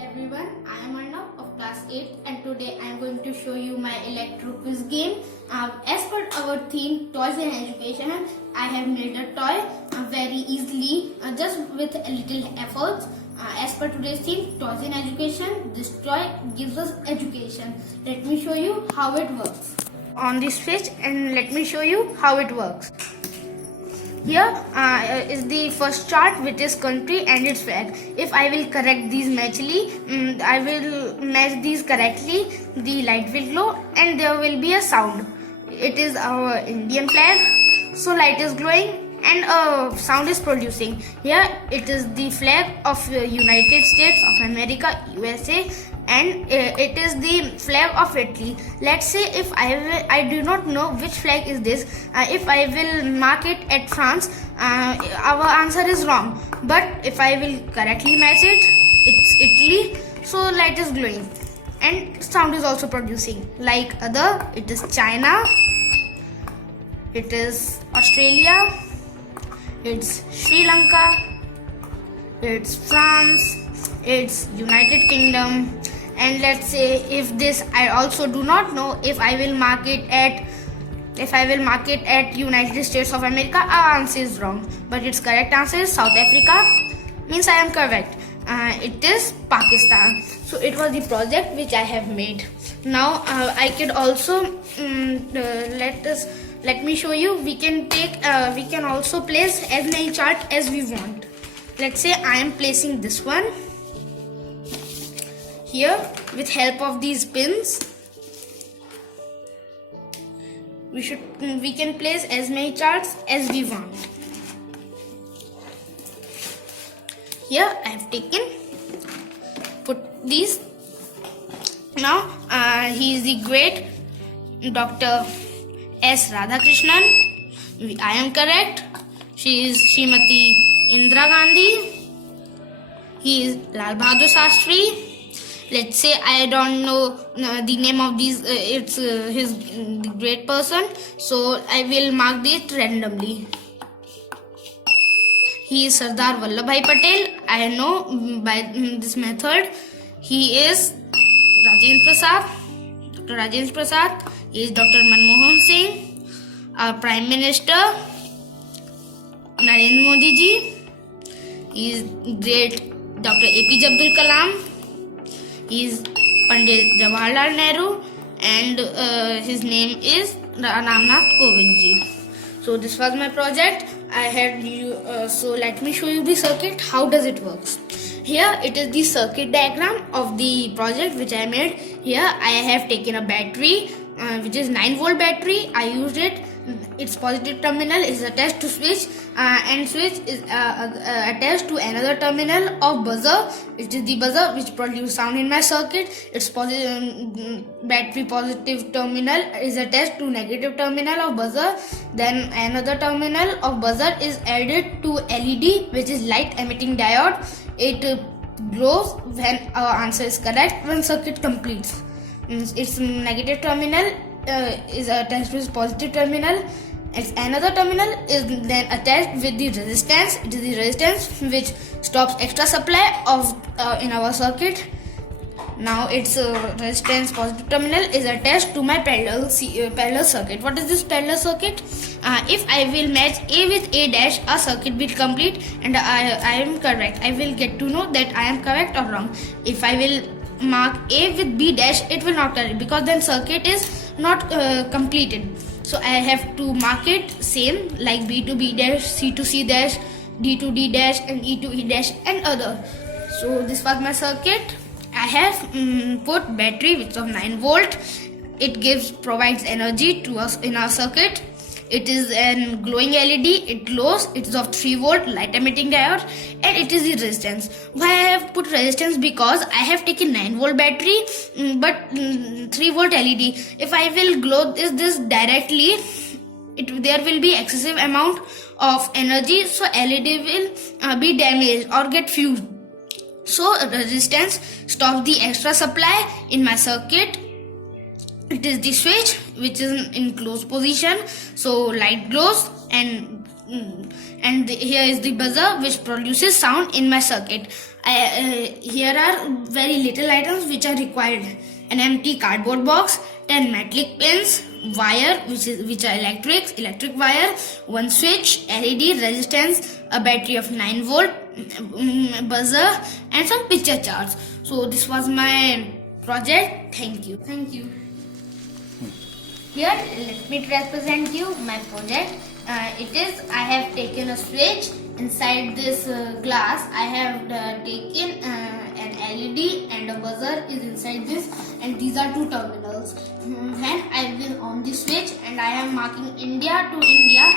Everyone, I am Arnav of class 8 and today I am going to show you my electro quiz game. As per our theme toys and education, I have made a toy very easily just with a little efforts. As per today's theme toys and education, this toy gives us education. Let me show you how it works. On this switch and let me show you how it works. Here is the first chart, which is country and its flag. If I will correct these matchily, I will match these correctly, the light will glow and there will be a sound. It is our Indian flag, so light is glowing and a sound is producing. Here it is the flag of United States of America, USA, and it is the flag of Italy. Let's say if I do not know which flag is this. If I will mark it at France, our answer is wrong. But if I will correctly match it, it's Italy. So light is glowing and sound is also producing. Like other, it is China, it is Australia, it's Sri Lanka, it's France, it's United Kingdom. And let's say if this I also do not know, if I will mark it at United States of America, our answer is wrong. But its correct answer is South Africa, means I am correct. It is Pakistan. So it was the project which I have made. Now I could also let me show you. We can also place as many charts as we want. Let's say I am placing this one here with help of these pins. We can place as many charts as we want. Here I have put these. Now he is the great Dr. S. Radhakrishnan. I am correct. She is Srimati Indira Gandhi. He is Lal Bahadur Shastri. Let's say I don't know the name of these. It's the great person. So I will mark it randomly. He is Sardar Vallabhbhai Patel. I know by this method. He is Rajendra Prasad. Dr. Rajendra Prasad. He is Dr. Manmohan Singh. Our Prime Minister Narendra Modi ji. He is great Dr. APJ Abdul Kalam. He is Pandit Jawaharlal Nehru and his name is Ramnath Kovind ji. So this was my project. I had you. So let me show you the circuit. How does it works? Here it is the circuit diagram of the project which I made. Here I have taken a battery which is 9-volt battery. I used it. Its positive terminal is attached to switch and switch is attached to another terminal of buzzer. It is the buzzer which produces sound in my circuit. Its battery positive terminal is attached to negative terminal of buzzer. Then another terminal of buzzer is added to LED, which is light emitting diode. It glows when our answer is correct, when circuit completes. Its negative terminal is attached to its positive terminal. Its another terminal is then attached with the resistance. It is the resistance which stops extra supply of in our circuit. Now its resistance positive terminal is attached to my parallel circuit. What is this parallel circuit? If I will match A with A dash, a circuit will complete and I am correct. I will get to know that I am correct or wrong. If I will mark A with B dash, it will not correct because then circuit is not completed. So I have to mark it same like B to B dash, C to C dash, D to D dash and E to E dash and other. So this was my circuit. I have put battery which is of 9-volt. It provides energy to us in our circuit. It is a glowing LED. It glows. It is of 3-volt light emitting diode and it is the resistance. Why I have put resistance? Because I have taken 9-volt battery but 3-volt LED. If I will glow this directly, there will be excessive amount of energy, so LED will be damaged or get fused. So resistance stops the extra supply in my circuit. It is the switch which is in closed position, so light glows and here is the buzzer which produces sound in my circuit. Here are very little items which are required: an empty cardboard box, 10 metallic pins, wire which are electric wire, one switch, LED resistance, a battery of 9 volt, buzzer, and some picture charts. So this was my project. Thank you. Here, let me represent you my project. I have taken a switch. Inside this glass, I have taken an LED, and a buzzer is inside this, and these are two terminals. When I will on the switch and I am marking India to India,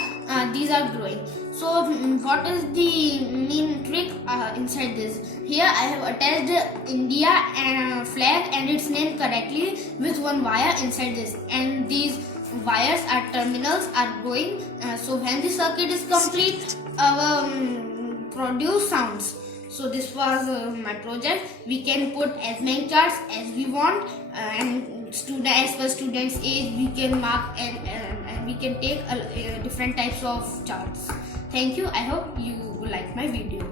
these are glowing. So what is the main trick inside this? Here I have attached India and flag and its name correctly with one wire inside this, and these wires are terminals are going. So when the circuit is complete, produce sounds. So this was my project. We can put as many charts as we want, and as per students' age, we can mark and we can take different types of charts. Thank you. I hope you like my video.